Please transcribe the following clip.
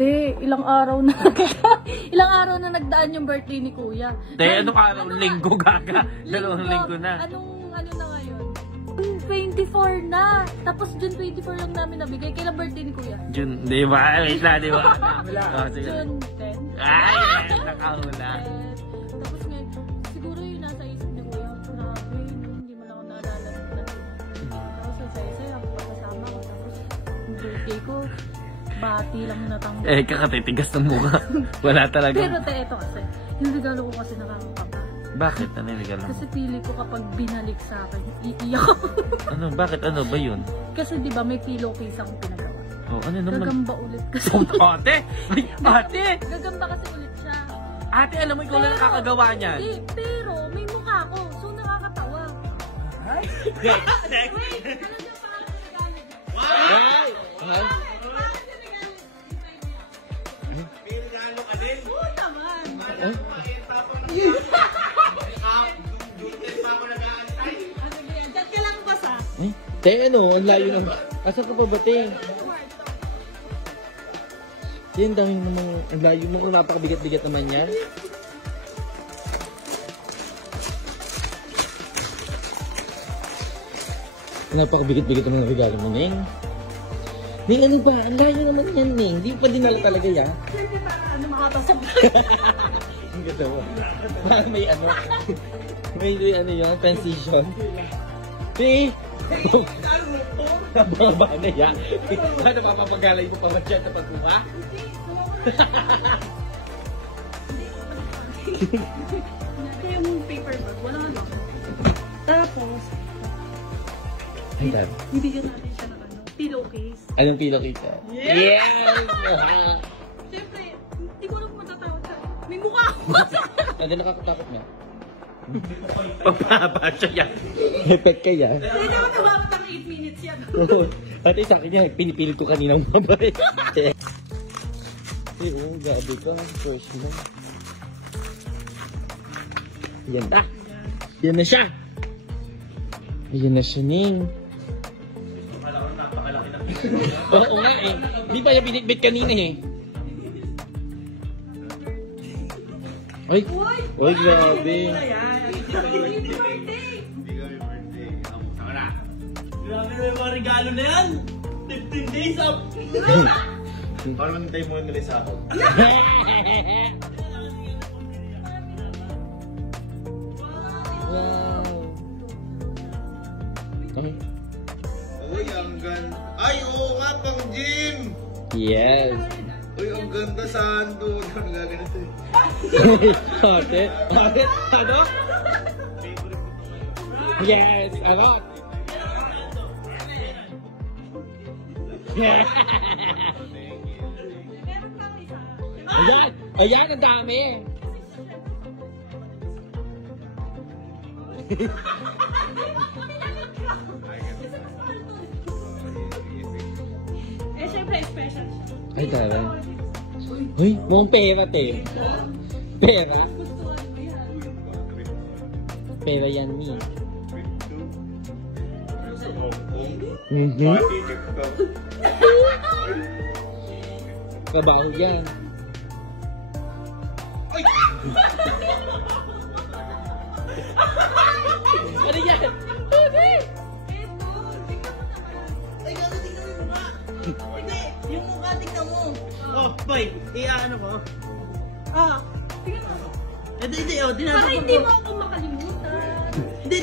Te, ilang araw na nagdaan yung birthday ni Kuya. Te, anong araw? Linggo gaga. Dalawang linggo na. Ano na ngayon? June 24 na. Tapos June 24 lang namin nabigay. Kailan birthday ni Kuya? June, di ba? Wait na, di ba? June 10. Ay, nakahula. Tapos ngayon, siguro yung nasa isip ni Kuya, grabe, hindi mo lang ako naalala ng birthday. Tapos ang saya-saya, pagkasama ko. Tapos yung birthday ko, bati lang natanggap. Eh, kakatitigas ng mukha. Wala talaga. Pero te, ito kasi, yung regalo ko kasi nakakapapa. Bakit? Ano yung regalo? Kasi pili ko kapag binalik sa akin, iiyak ako. Ano? Bakit? Ano ba yun? Kasi di ba may pillowcase akong pinagawa. Oh, ano naman? Gagamba ulit kasi. Ate! Ay, ate! Gagamba kasi ulit siya. Ate, alam mo ikaw lang kakagawa niyan. Hindi, pero may mukha ko. So nakakatawa. Ay! Wait, alam niyo pa ako regalo. Ay! May regalo ka din? Oo naman. Diyan ka lang ba sa? Te, ano? Ang layo naman. Asan ka pa ba, te? Yan, dami namang ang layo mo kung napakabigat-bigat naman yan. Napakabigat-bigat naman ang regalo mo, Neng. Neng, ano ba? Ang layo naman yan, Neng. Hindi pa dinala talaga yan. Hindi para ano makatasap. Ang ganda mo. May ano. May ano yun, transition. Te! Nababa na yan. Ano, mapapagalay mo pa ba dyan na pagkuha? Ito yung paper bag. Wala na. Tapos, Ang dami. bibigyan natin siya ng pillowcase. Anong pillowcase? Yes! Siyempre, hindi ko lang matatawag sa... May mukha ako! Ano nakakatakot nga? Pababa siya yan. Effect ka yan. Hindi naman nagwawag ng 8 minutes yan. Ate, sa akin yan, pinipilit ko kaninang mabay. Eh, oh, gabi ka. Fresh mo. Yan na. Yan na siya. Yan na siya, Ning. Oo nga eh. Di ba yung binitbit kanina eh? Ay! Ay, grabe. Happy birthday! Grabe na yung mga regalo na yan! 15 days up! Parang tayo mo nalis ako. Wow. Okay. Uy, ang ganda. Ay, oo nga, pang gym! Yes. Uy, ang ganda sa hando. Ang gaganito eh. Ate? Ate? Ano? Yes! Ano? Ayan! Ayan! Ang dami! Eh, syempre, special siya. Ay, tara. Uy, mukhang pera, te. Pera? Gustuhan mo yan. Pera yan, mi. Trabaho yan. Ano yan? Ay, gano'n, tingnan mo yung mukha. Hindi, yung mukha, tingnan mo. Oh, boy, ano ko? Ah, tingnan mo. Hindi, Para dinapag hindi mo ako makalimutan. Hindi,